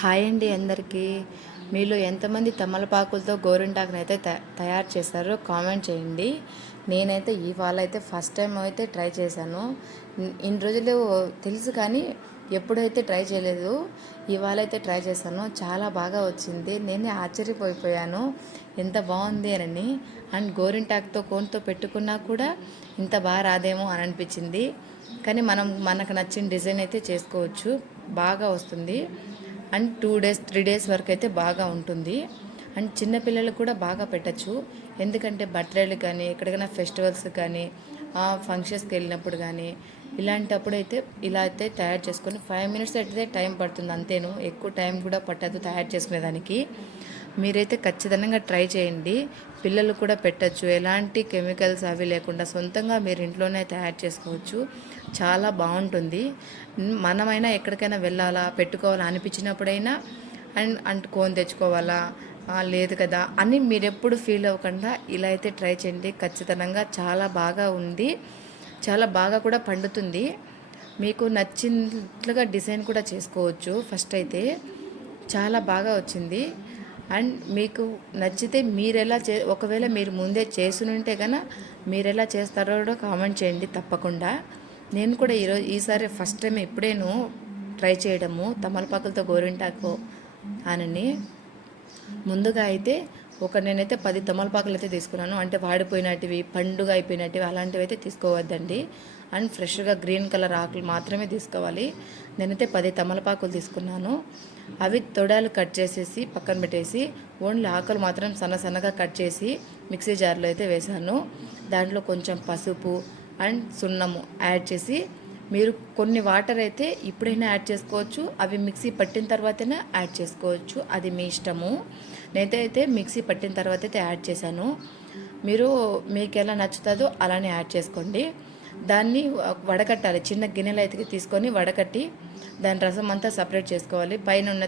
Hi అండి అందరికీ. మీలో ఎంతమంది తమలపాకులతో గోరింటాకుని అయితే త- తయారు చేశారో కామెంట్ చేయండి. నేనైతే ఇవాళ అయితే ఫస్ట్ టైం అయితే ట్రై చేశాను. ఇన్ని రోజులు తెలుసు కానీ ఎప్పుడైతే ట్రై చేయలేదు ఇవాళ అయితే ట్రై చేశాను. చాలా బాగా వచ్చింది. నేనే ఆశ్చర్యపోయిపోయాను. ఎంత బాగుంది అని. అండ్ గోరింటాకుతో కోన్తో పెట్టుకున్నా కూడా ఇంత బాగా రాదేమో అని అనిపించింది. కానీ మనం మనకు నచ్చిన డిజైన్ అయితే చేసుకోవచ్చు. బాగా వస్తుంది. And two days three days వరకు అయితే బాగా ఉంటుంది. అండ్ చిన్నపిల్లలకు కూడా బాగా పెట్టచ్చు. ఎందుకంటే బర్త్డేలకు కానీ ఎక్కడికైనా ఫెస్టివల్స్ కానీ ఫంక్షన్స్కి వెళ్ళినప్పుడు కానీ ఇలాంటప్పుడు అయితే ఇలా అయితే తయారు చేసుకొని ఫైవ్ మినిట్స్ అయితే టైం పడుతుంది అంతేను. ఎక్కువ టైం కూడా పట్టదు తయారు చేసుకునేదానికి. మీరైతే ఖచ్చితంగా ట్రై చేయండి. పిల్లలు కూడా పెట్టచ్చు. ఎలాంటి కెమికల్స్ అవి లేకుండా సొంతంగా మీరు ఇంట్లోనే తయారు చేసుకోవచ్చు. చాలా బాగుంటుంది. మనమైనా ఎక్కడికైనా వెళ్ళాలా పెట్టుకోవాలా అనిపించినప్పుడైనా అండ్ అంటుకొని తెచ్చుకోవాలా లేదు కదా అని మీరు ఎప్పుడు ఫీల్ అవ్వకుండా ఇలా అయితే ట్రై చేయండి. ఖచ్చితంగా చాలా బాగా ఉంది. చాలా బాగా కూడా పండుతుంది. మీకు నచ్చినట్లుగా డిజైన్ కూడా చేసుకోవచ్చు ఫస్ట్ అయితే. చాలా బాగా వచ్చింది. అండ్ మీకు నచ్చితే మీరెలా చే ఒకవేళ మీరు ముందే చేసునుంటే కనుక మీరెలా చేస్తారో కూడా కామెంట్ చేయండి తప్పకుండా. నేను కూడా ఈరోజు ఈసారి ఫస్ట్ టైం ఇప్పుడేను ట్రై చేయడము తమలపాకులతో గోరింటాకు అనని ముందుగా అయితే ఒక నేనైతే పది తమలపాకులు అయితే తీసుకున్నాను. అంటే వాడిపోయినటివి పండుగ అయిపోయినటివి అలాంటివి అయితే తీసుకోవద్దండి. అండ్ ఫ్రెష్గా గ్రీన్ కలర్ ఆకులు మాత్రమే తీసుకోవాలి. నేనైతే పది తమలపాకులు తీసుకున్నాను. అవి తొడాలు కట్ చేసేసి పక్కన పెట్టేసి ఓన్లీ ఆకులు మాత్రం సన్న సన్నగా కట్ చేసి మిక్సీ జార్లో అయితే వేశాను. దాంట్లో కొంచెం పసుపు అండ్ సున్నము యాడ్ చేసి మీరు కొన్ని వాటర్ అయితే ఇప్పుడైనా యాడ్ చేసుకోవచ్చు. అవి మిక్సీ పట్టిన తర్వాతనే యాడ్ చేసుకోవచ్చు. అది మీ ఇష్టము. నేనైతే అయితే మిక్సీ పట్టిన తర్వాత అయితే యాడ్ చేశాను. మీరు మీకు ఎలా నచ్చుతుందో అలానే యాడ్ చేసుకోండి. దాన్ని వడకట్టాలి. చిన్న గిన్నెలు అయితే తీసుకొని వడకట్టి దాని రసం అంతా సపరేట్ చేసుకోవాలి. పైన ఉన్న